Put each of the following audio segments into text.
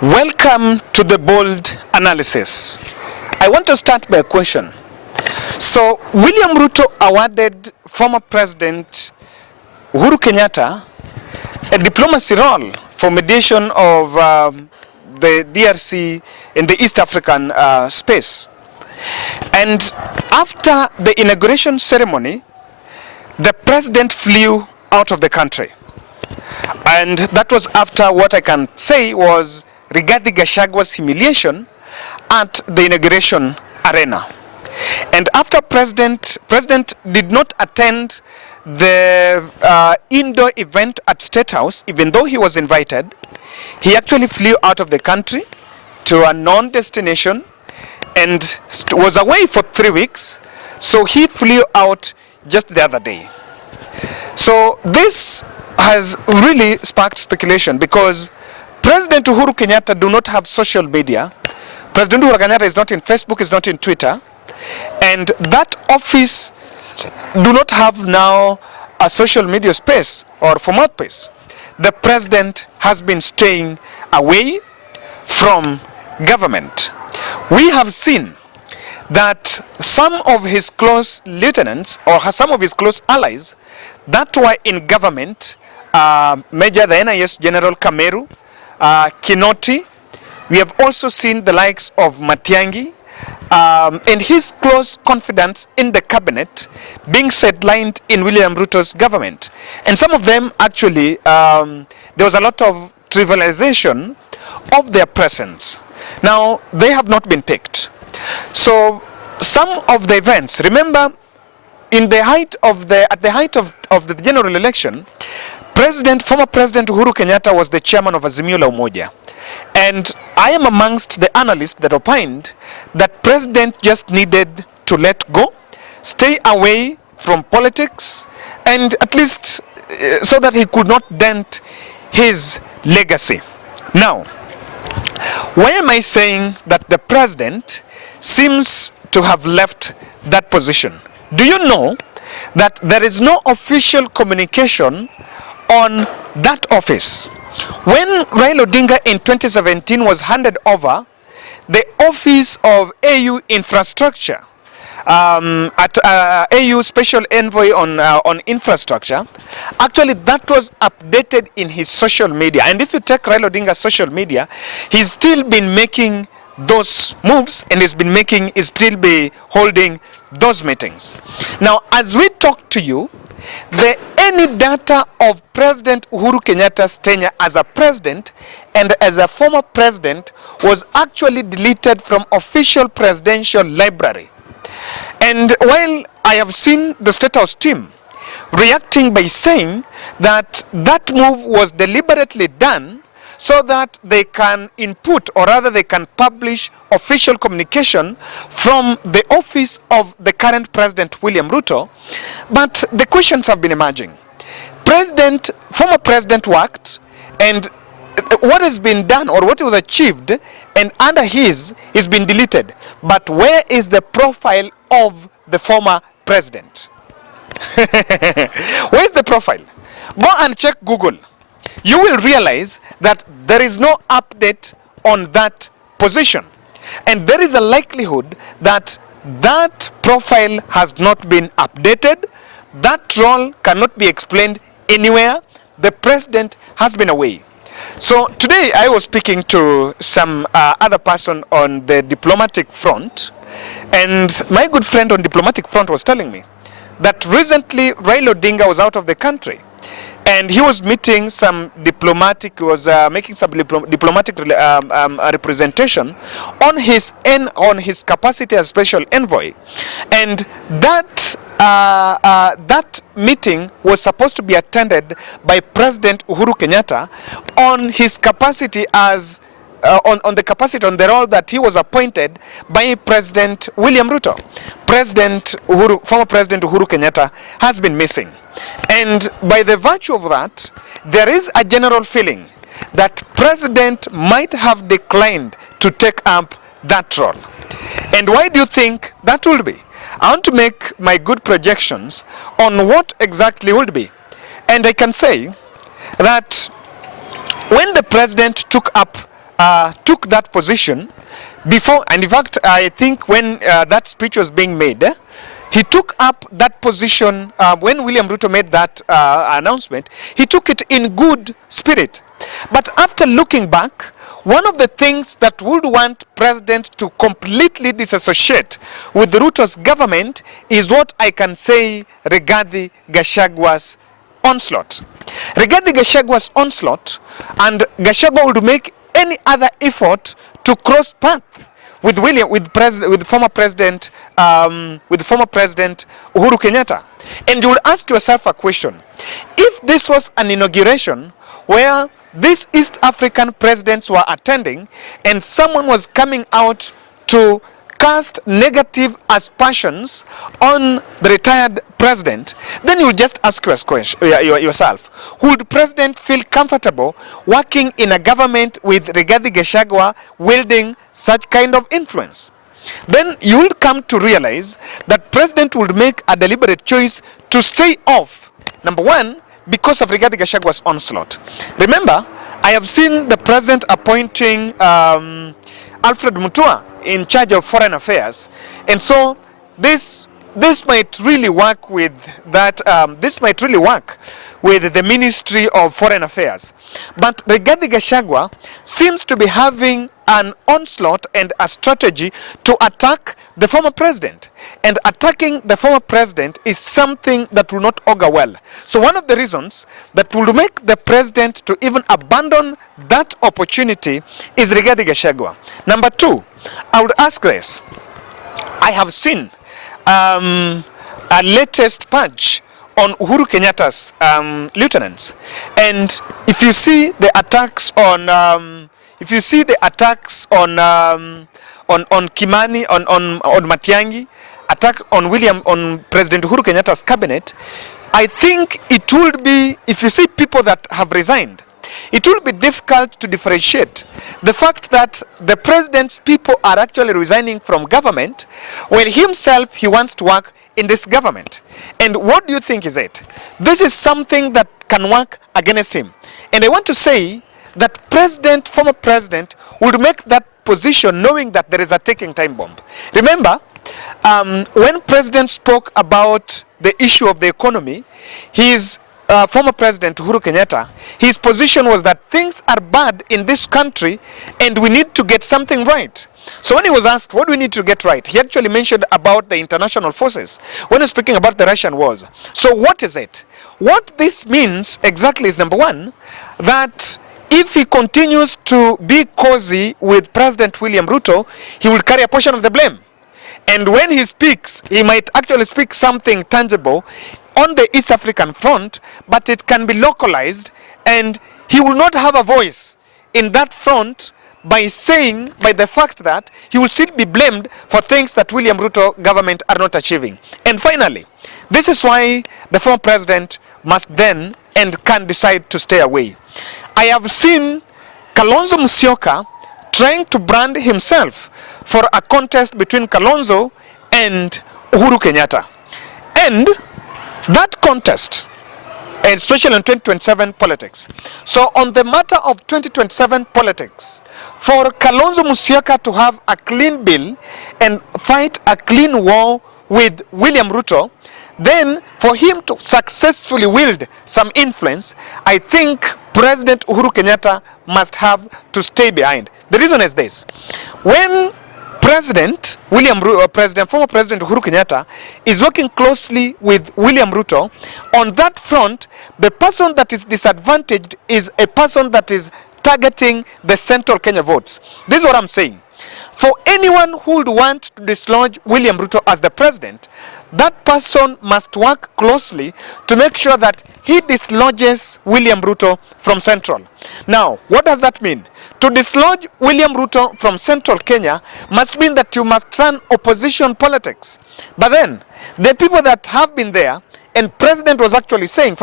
Welcome to the Bold Analysis. I want to start by a question. So, William Ruto awarded former President Uhuru Kenyatta a diplomacy role for mediation of the DRC in the East African space. And after the inauguration ceremony, the president flew out of the country. And that was after what I can say was regarding Gachagua's humiliation at the inauguration arena. And after President did not attend the indoor event at State House, even though he was invited, he actually flew out of the country to a known destination and was away for 3 weeks. So he flew out just the other day. So this has really sparked speculation because President Uhuru Kenyatta do not have social media. President Uhuru Kenyatta is not in Facebook, is not in Twitter. And that office do not have now a social media space or format space. The president has been staying away from government. We have seen that some of his close lieutenants or some of his close allies that were in government, Major the NIS General Kameru, Kinoti. We have also seen the likes of Matiang'i and his close confidants in the cabinet being sidelined in William Ruto's government. And some of them actually, there was a lot of trivialization of their presence. Now, they have not been picked. So, some of the events, remember, at the height of the general election, former President Uhuru Kenyatta was the chairman of Azimio la Umoja. And I am amongst the analysts that opined that President just needed to let go, stay away from politics, and at least so that he could not dent his legacy. Now, why am I saying that the President seems to have left that position? Do you know that there is no official communication on that office? When Raila Odinga in 2017 was handed over the office of AU infrastructure at AU Special Envoy on infrastructure, actually that was updated in his social media. And if you take Raila Odinga's social media, he's still been making those moves and he's still be holding those meetings. Now, as we talk to you, any data of President Uhuru Kenyatta's tenure as a president and as a former president was actually deleted from official presidential library. And while I have seen the State House team reacting by saying that that move was deliberately done so that they can input, or rather they can publish official communication from the office of the current President William Ruto. But the questions have been emerging. Former President worked, and what has been done or what was achieved and under his is been deleted. But where is the profile of the former president? Where is the profile? Go and check Google. You will realize that there is no update on that position. And there is a likelihood that that profile has not been updated. That role cannot be explained anywhere. The president has been away. So today I was speaking to some other person on the diplomatic front, and my good friend on diplomatic front was telling me that recently Raila Odinga was out of the country. And he was meeting some diplomatic, making some diplomatic representation on his capacity as special envoy, and that meeting was supposed to be attended by President Uhuru Kenyatta on his capacity as on the role that he was appointed by President William Ruto. Former President Uhuru Kenyatta has been missing. And by the virtue of that, there is a general feeling that President might have declined to take up that role. And why do you think that will be? I want to make my good projections on what exactly would be. And I can say that when the President took up took that position before, and in fact, I think when that speech was being made, he took up that position when William Ruto made that announcement. He took it in good spirit. But after looking back, one of the things that would want president to completely disassociate with Ruto's government is what I can say Rigathi Gachagua's onslaught. Rigathi Gachagua's onslaught, and Gachagua would make any other effort to cross path with former president Uhuru Kenyatta. And you will ask yourself a question: if this was an inauguration where these East African presidents were attending and someone was coming out to cast negative aspersions on the retired president, then you just ask yourself, would president feel comfortable working in a government with Rigathi Gachagua wielding such kind of influence? Then you will come to realize that president would make a deliberate choice to stay off. Number one, because of Rigathi Gachagua's onslaught. Remember, I have seen the president appointing Alfred Mutua in charge of foreign affairs, and so this might really work with that. This might really work with the Ministry of Foreign Affairs. But Rigathi Gachagua seems to be having an onslaught and a strategy to attack the former president. And attacking the former president is something that will not augur well. So one of the reasons that will make the president to even abandon that opportunity is Rigathi Gachagua. Number two, I would ask this. I have seen a latest purge on Uhuru Kenyatta's lieutenants, and if you see the attacks on Kimani, on Matiang'i, attack on President Uhuru Kenyatta's cabinet, I think it would be, if you see people that have resigned, it will be difficult to differentiate the fact that the president's people are actually resigning from government when himself he wants to work in this government. And what do you think is it? This is something that can work against him. And I want to say that former president would make that position knowing that there is a ticking time bomb. Remember, when president spoke about the issue of the economy, his former president Uhuru Kenyatta, his position was that things are bad in this country and we need to get something right. So when he was asked, what do we need to get right? He actually mentioned about the international forces when he's speaking about the Russian wars. So what is it? What this means exactly is, number one, that if he continues to be cozy with President William Ruto, he will carry a portion of the blame. And when he speaks, he might actually speak something tangible on the East African front, but it can be localized, and he will not have a voice in that front by the fact that he will still be blamed for things that William Ruto government are not achieving. And finally, this is why the former president must then and can decide to stay away. I have seen Kalonzo Musyoka trying to brand himself for a contest between Kalonzo and Uhuru Kenyatta. And that contest, especially in 2027 politics. So on the matter of 2027 politics, for Kalonzo Musyoka to have a clean bill and fight a clean war with William Ruto, then for him to successfully wield some influence, I think President Uhuru Kenyatta must have to stay behind. The reason is this: when former President Uhuru Kenyatta is working closely with William Ruto, on that front, the person that is disadvantaged is a person that is targeting the Central Kenya votes. This is what I'm saying. For anyone who would want to dislodge William Ruto as the president, that person must work closely to make sure that he dislodges William Ruto from Central. Now, what does that mean? To dislodge William Ruto from Central Kenya must mean that you must run opposition politics. But then, the people that have been there, and former president was actually saying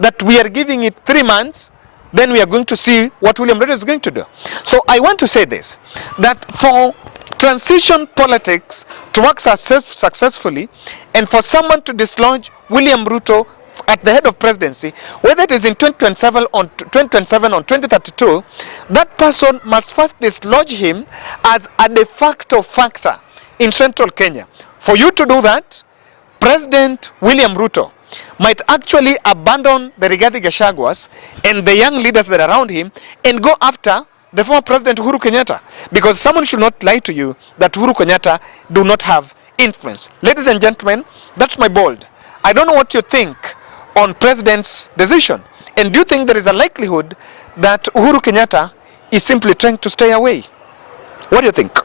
that we are giving it 3 months, then we are going to see what William Ruto is going to do. So I want to say this, that for transition politics to work successfully, and for someone to dislodge William Ruto at the head of presidency, whether it is in 2027 or 2032, that person must first dislodge him as a de facto factor in central Kenya. For you to do that, President William Ruto might actually abandon the Rigathi Gachaguas and the young leaders that are around him and go after the former President Uhuru Kenyatta, because someone should not lie to you that Uhuru Kenyatta do not have influence. Ladies and gentlemen, that's my bold. I don't know what you think on President's decision, and do you think there is a likelihood that Uhuru Kenyatta is simply trying to stay away? What do you think?